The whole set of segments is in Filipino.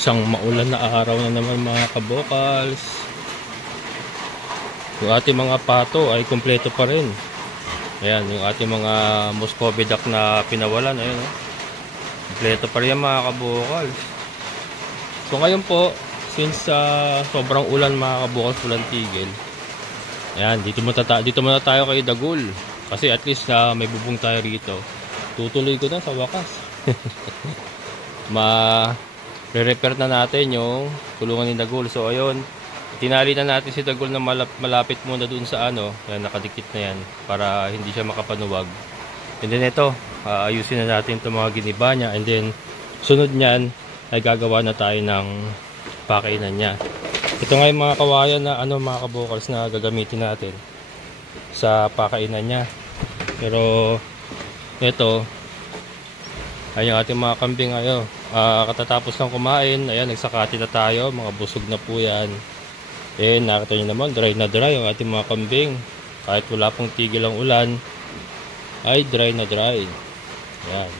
Isang maulan na araw na naman mga kabokals. Yung ating mga pato ay kumpleto pa rin. Ayan, yung ating mga Muscovy duck na pinawalan, ayun, oh. Kumpleto pa rin mga kabokals. So ngayon po, since sobrang ulan mga kabokals, ulan tigil. Ayan, dito muna tayo kay Dagul. Kasi at least may bubong tayo rito. Tutuloy ko na sa wakas. Re-repair na natin yung kulungan ni Dagul. So ayun, tinali na natin si Dagul na malapit muna dun sa yan, nakadikit na yan para hindi siya makapanuwag. And then ito, ayusin na natin itong mga giniba niya. And then sunod niyan ay gagawa na tayo ng pakainan niya. Ito nga yung mga kawayan na mga kabokals na gagamitin natin sa pakainan niya. Pero ito ay yung ating mga kambing ayo. Katatapos ng kumain, ayan, nagsakati na tayo, mga busog na po yan. Nakita nyo naman, dry na dry yung ating mga kambing. Kahit wala pong tigil ang ulan, ay dry na dry. Ayan.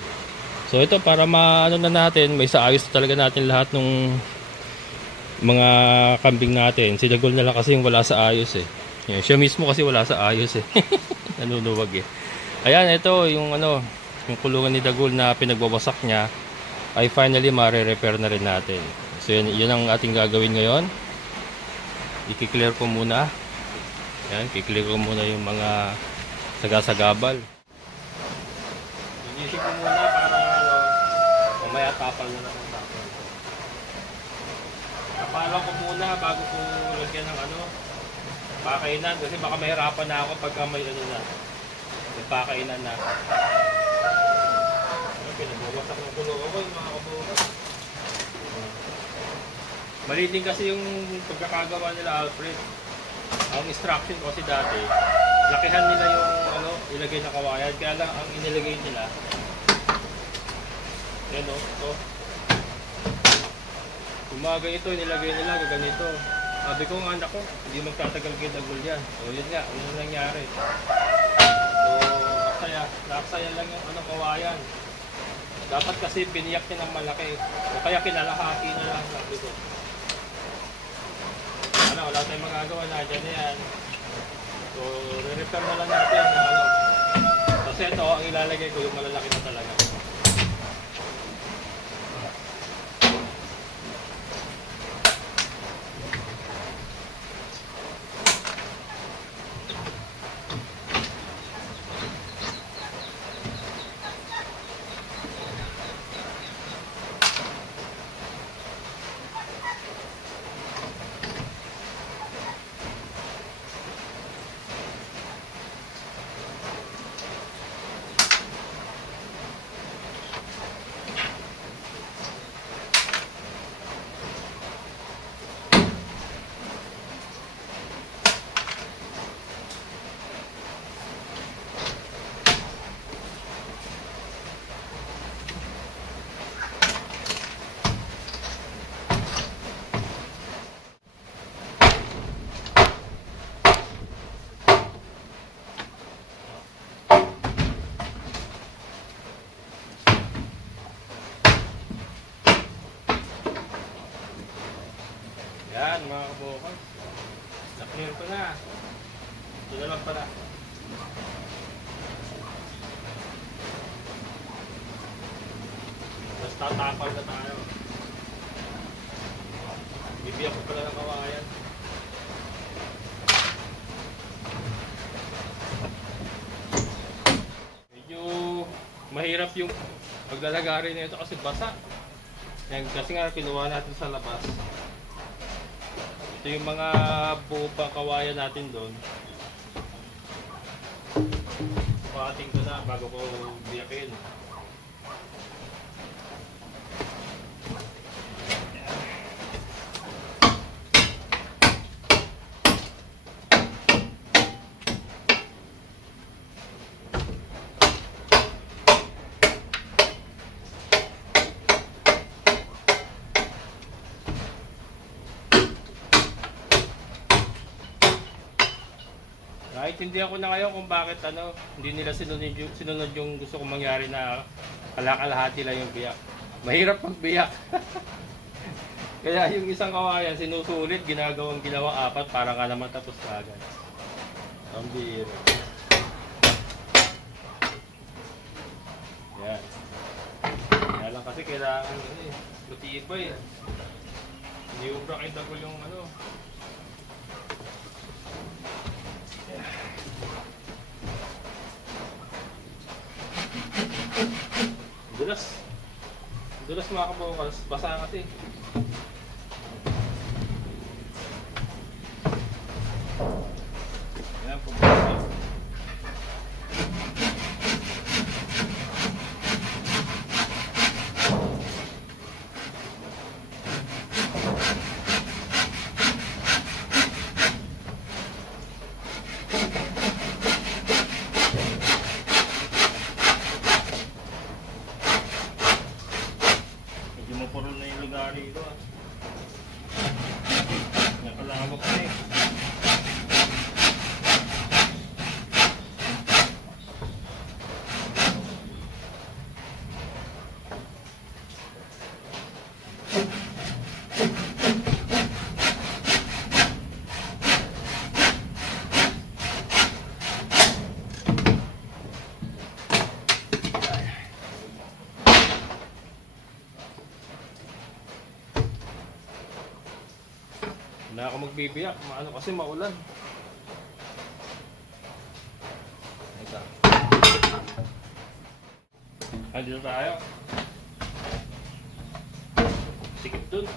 So ito, para maano na natin, may saayos talaga natin lahat ng mga kambing natin. Si Dagul na lang kasi yung wala sa ayos eh. Yan, siya mismo kasi wala sa ayos eh. Nanunuwag eh. Ayan, ito yung yung kulungan ni Dagul na pinagwawasak niya ay finally mare-repair na rin natin. So yun ang ating gagawin ngayon. I-clear ko muna. Yan, i-clear ko muna yung mga sagasagabal. Inisip ko muna para mamaya tapal na lang ang tapal. Tapalan ko muna bago ko lagyan ng pakainan kasi baka mahirapan na ako pagka may may pakainan na. Pinagwawasak ng kulungan ko yung mga kabukas. Mali din kasi yung pagkakagawa nila, Alfred. Ang instruction kasi dati, lakihan nila yung ilagay na kawayan. Kaya lang ang inilagay nila, yan o, ito. Kung mga ganito, nilagay nila, gaganito. Sabi ko nga, anak ko, hindi magtatagal kay Dagul yan. So yun nga, yun ang nangyari. So, naksaya lang yung kawayan. Dapat kasi biniyak niya ng malaki. O kaya kinalahati na lang dito. Wala tayong magagawa na dyan yan. So, re-repair na lang natin kasi ito, ang ilalagay ko yung malalaki na talaga. Yan mga kabukas, na-clear ko na. Ito na lang pala. Tapos tatapal na tayo. Bibiyak ko pala ng kawayan. Medyo mahirap yung paglalagari na ito kasi basa. Yan, kasi nga kinuha natin sa labas. Ito yung mga buo pa kawayan natin doon. Pating ko na bago ko biyakin. Naintindihan ko na ngayon kung bakit hindi nila sinunod yung gusto kong mangyari na kalakalahati lang yung biyak. Mahirap magbiyak. Kaya yung isang kawayan, sinusulit, ginagawang apat para ka naman tapos agad. Ang biro. Yan. Kaya lang kasi kailangan matibay. Hindi ubra kayo dagol yung ano. Dulas. Dulas mga kabukas. Basa kasi. Yan po. Puro na yung lugar dito ah. Nakalawak na eh. Wala ako magbibiyak, maano kasi maulan. Ito. Andito tayo. Sikip dun.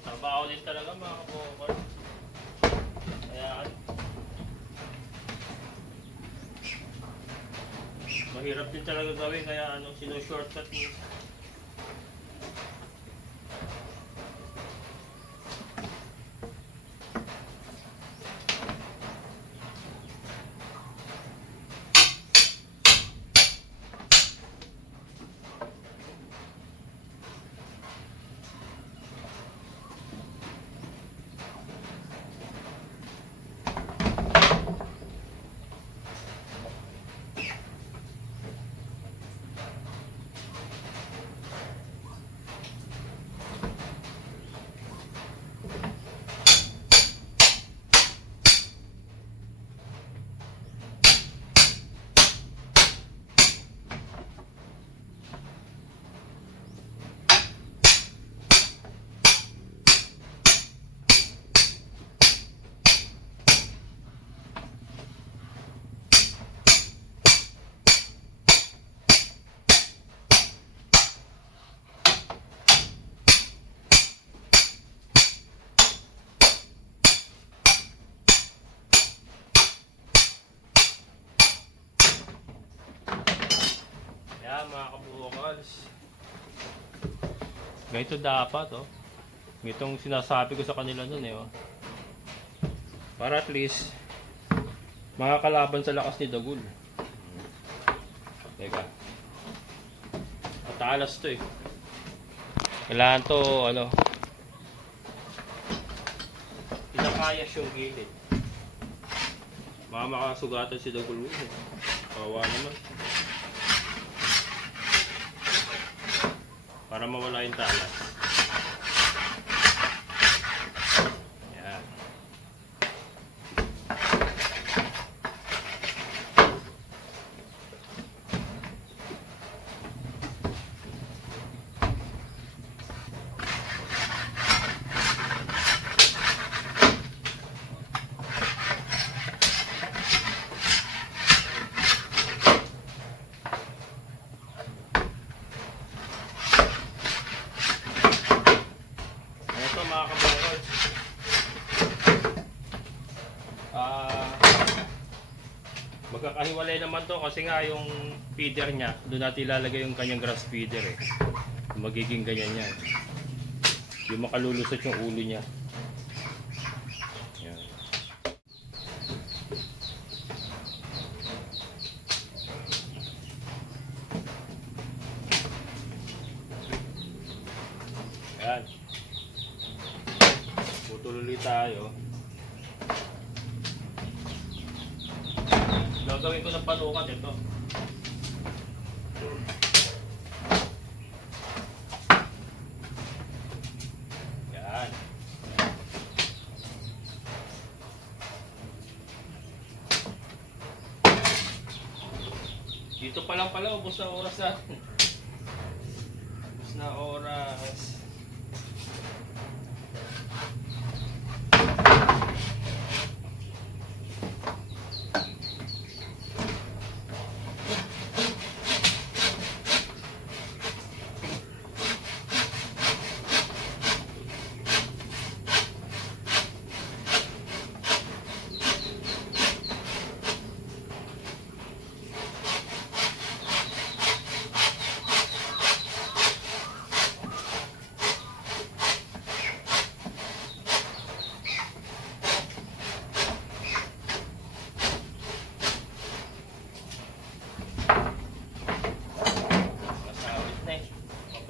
Trabaho din talaga mga kabukal. Kaya mahirap din talaga gawin, kaya sino-shortcut mo. Mga kabukals, ganito dapat itong sinasabi ko sa kanila nun para at least makakalaban sa lakas ni Dagul. Teka, matalas to kailangan to pinakayas yung gilid, baka makasugatan si Dagul. Kawawa naman. Para mawala yung talas. Yan. Magkakahiwalay naman to kasi nga yung feeder niya, doon natin ilalagay yung kanyang grass feeder eh. Magiging ganyan yan. Yung makalulusot yung ulo niya. Yan. Yan. Putuloy tayo. Gagawin ko ng panukat ito. Yan. Dito pa lang pala, ubos na oras na. Ubos na oras.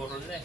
Purol na eh.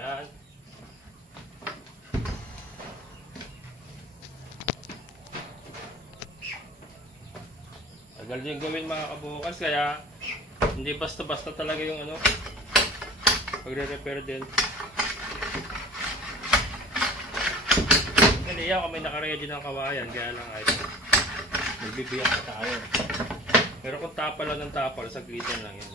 Yan. Tagal din gawin mga kabukas, kaya hindi basta-basta talaga yung ano, pagre-repair din. Hindi yan kung may nakaready ng kawayan, kaya lang ay Magbibiyak na tayo. Pero kung tapal lang ng tapal, saglitan lang yan.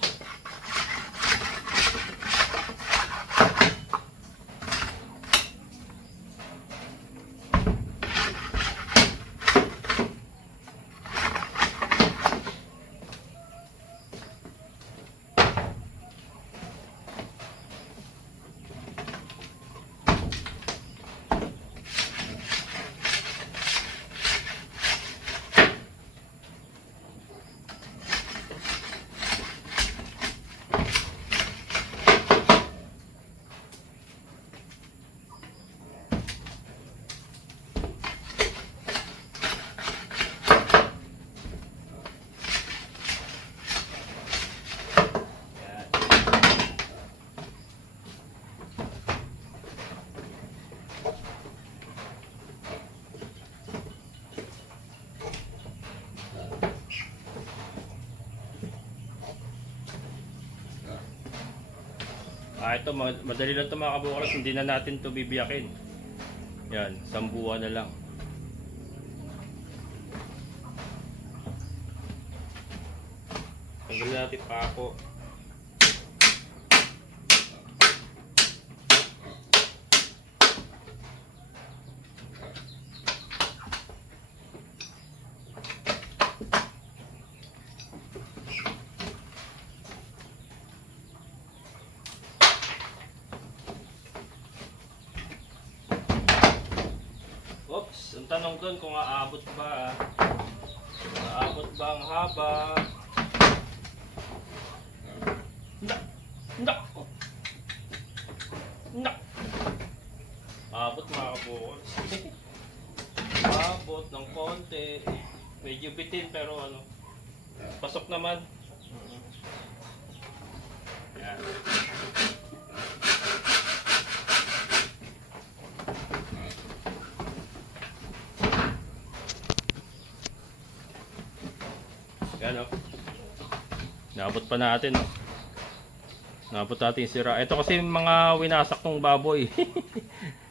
Ito madali lang ito mga kabukalas, hindi na natin ito bibiyakin. Yan, sambuan na lang. Tanggalin natin pako. Oops, ang tanong doon kung aabot ba. Aabot ba ang haba? Ndak. Aabot mga kabukalas. Aabot ng konti. Medyo bitin pero ano, pasok naman. Yan. Yan o. Naabot pa natin o. Naabot natin yung sira. Ito kasi yung mga winasak ng baboy.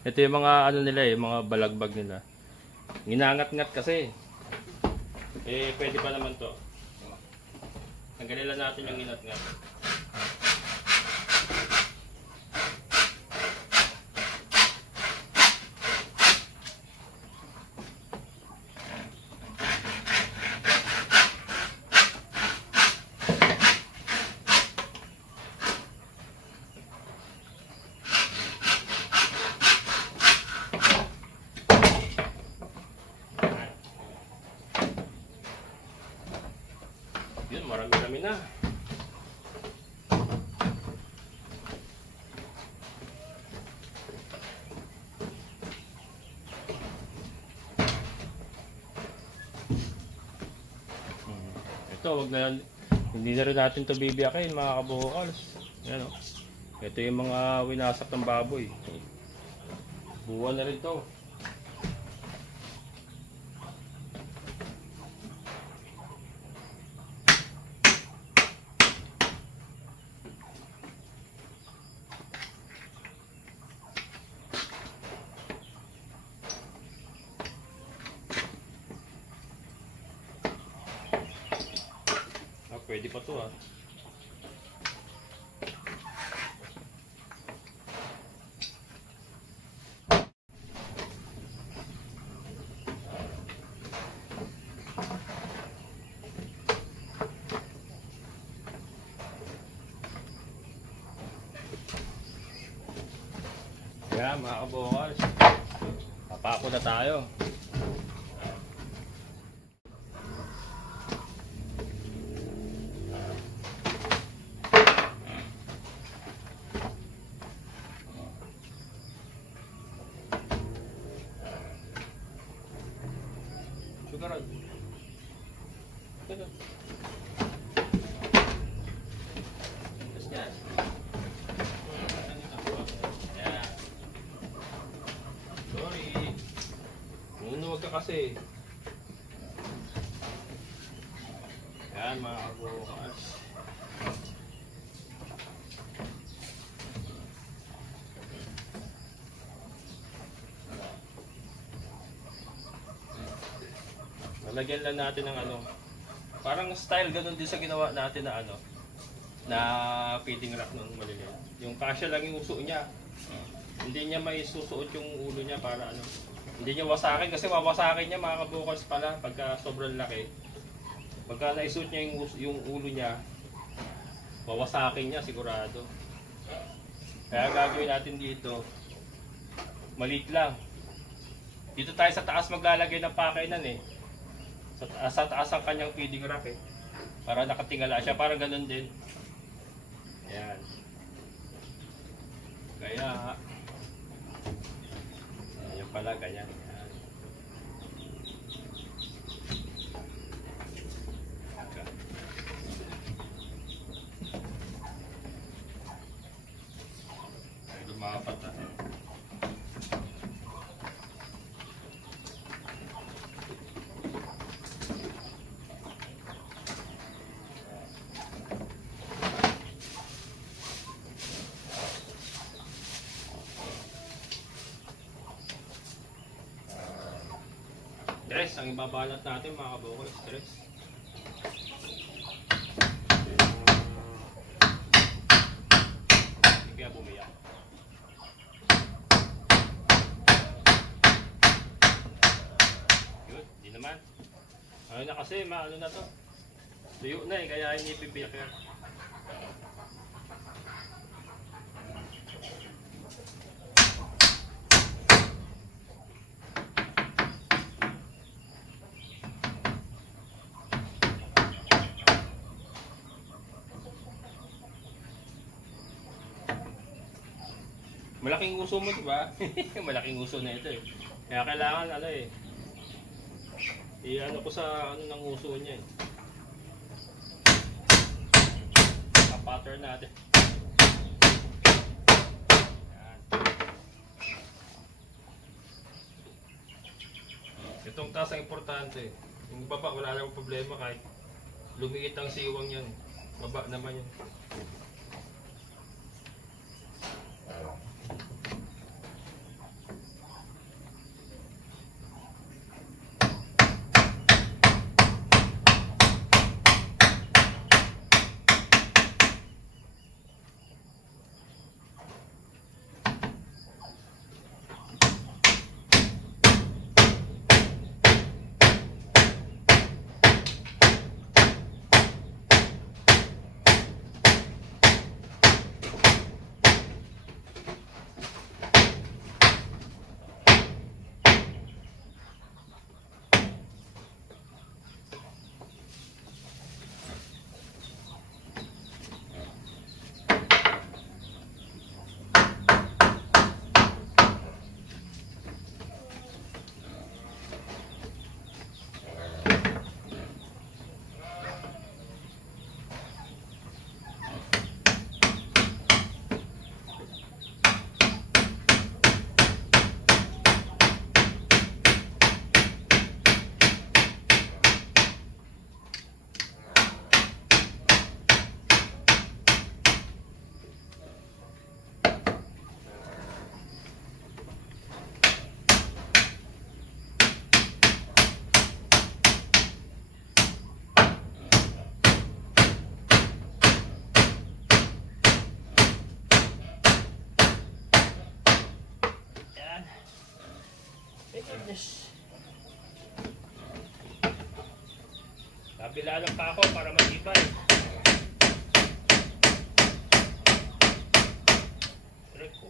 Ito yung mga ano nila eh, mga balagbag nila. Ginangat-ngat kasi. Eh pwede pa naman to. Tanggalin lang natin yung inat-ngat. Yun, marami-rami na. Ito, wag na, hindi na rin natin ito bibiyakin mga kabukalas. Yan o. Ito yung mga winasak ng baboy. Buwan na rin ito. Pwede pa to ah. Kaya mga kabukalas, papako na tayo. Sugaran. Ito. Tapos yan. Ayan. Sorry. Nunuwag ka kasi. Ayan mga kabukas. Lagyan lang natin ng ano. Parang style ganun din sa ginawa natin na ano. Na feeding rack nung maliliit. Yung kasya lang yung uso niya. Hindi niya may susuot yung ulo niya para ano. Hindi niya wasakin kasi wawasakin niya mga kabukals pala pagka sobrang laki. Pagka naisuot niya yung ulo niya, wawasakin niya sigurado. Kaya gagawin natin dito, maliit lang. Dito tayo sa taas maglalagay ng pakainan eh. Sa taas ang kanyang feeding rack eh. Para nakatingala siya, parang ganun din. Ayan. Kaya, ayan pala, ganyan. Ayan. Ay, lumapat na. Stress, ang ibabalat natin mga kabukol, stress. Hindi kaya bumiyak. Yun, di naman. Ano na kasi, ano na to. Tuyo na eh, kaya hindi pipiyak yan. Malaking uso mo, diba? Malaking uso na ito eh. Kaya kailangan ano eh. I-ano ko sa ano ng uso niya eh. Pa-pattern natin. Yan. Itong taas ang importante. Yung baba wala namang problema kahit lumiit ang siwang yan. Baba naman yun. Goodness. Kabila lang pa ako para matibay. Treko.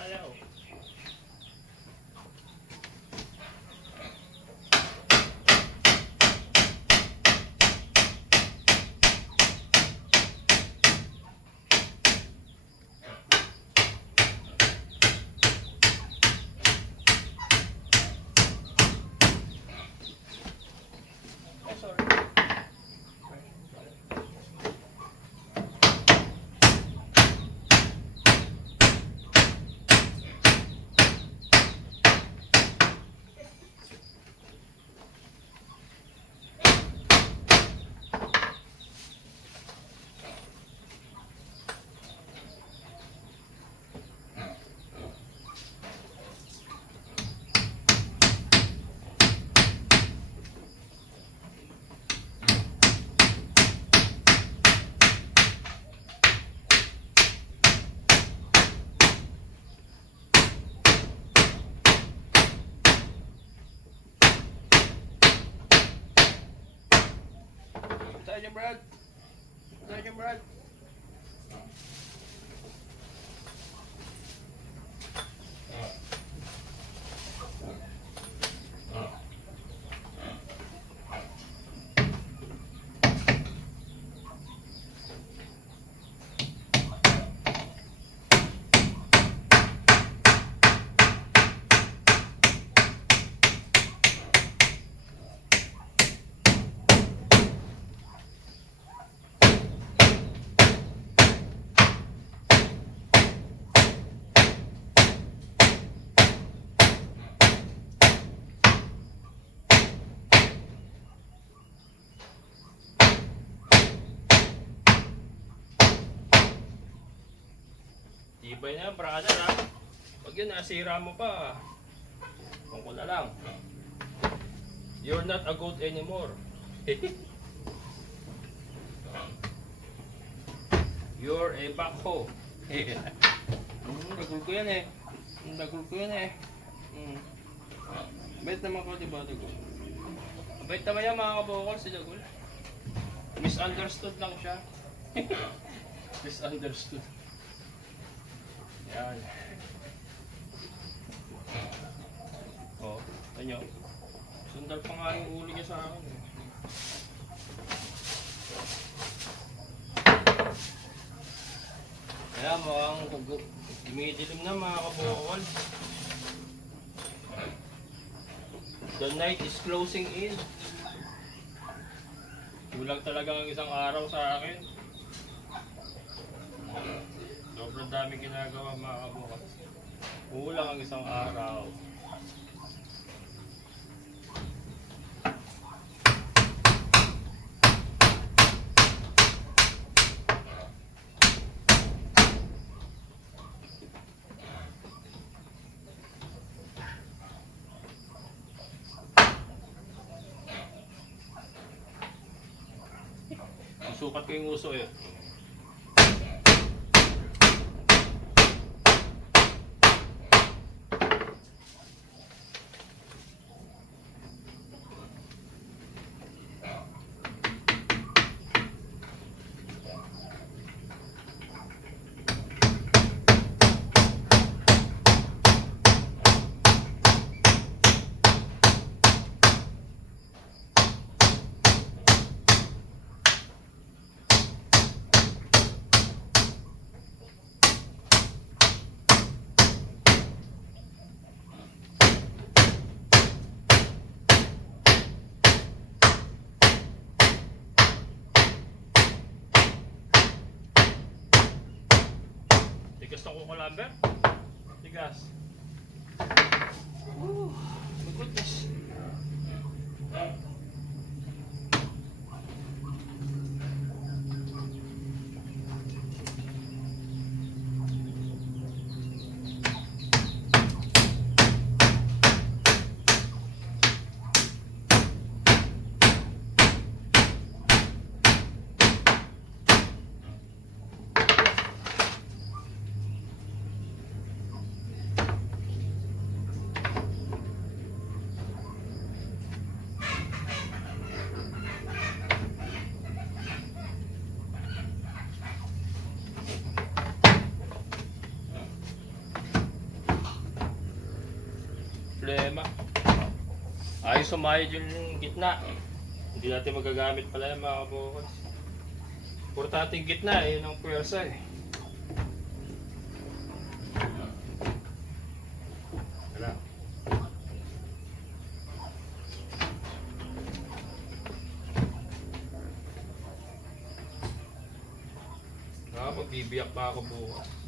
Ayaw. Tayo Brad. Tayo Brad. Ibay na yan, brother ha. Pag yun, nasira mo pa. Kung ko na lang. You're not a goat anymore. You're a backhoe. Dagul ko yan eh. Dagul ko yan eh. Bait naman ko, diba, Dagul? Bait naman yan mga kabokol si Dagul. Misunderstood lang siya. Misunderstood. Yan. Oh, tanyo. Sundal pa nga yung ulo niya sa akin. Kaya mukhang dumidilim na mga kabukol. The night is closing in. Kulang talaga ang isang araw sa akin. Sobrang dami ginagawa mga kabukol. Kulang ang isang araw. Sukat ko yung uso eh. Tigas ng kukulamber? Tigas. Oh my goodness. Problema. Ayos sumayad yung gitna. Hindi natin magagamit pala yung mga kabukol. Importante yung gitna, yun ang pwersa eh. Wala. Pagbibiyak pa ako bukas.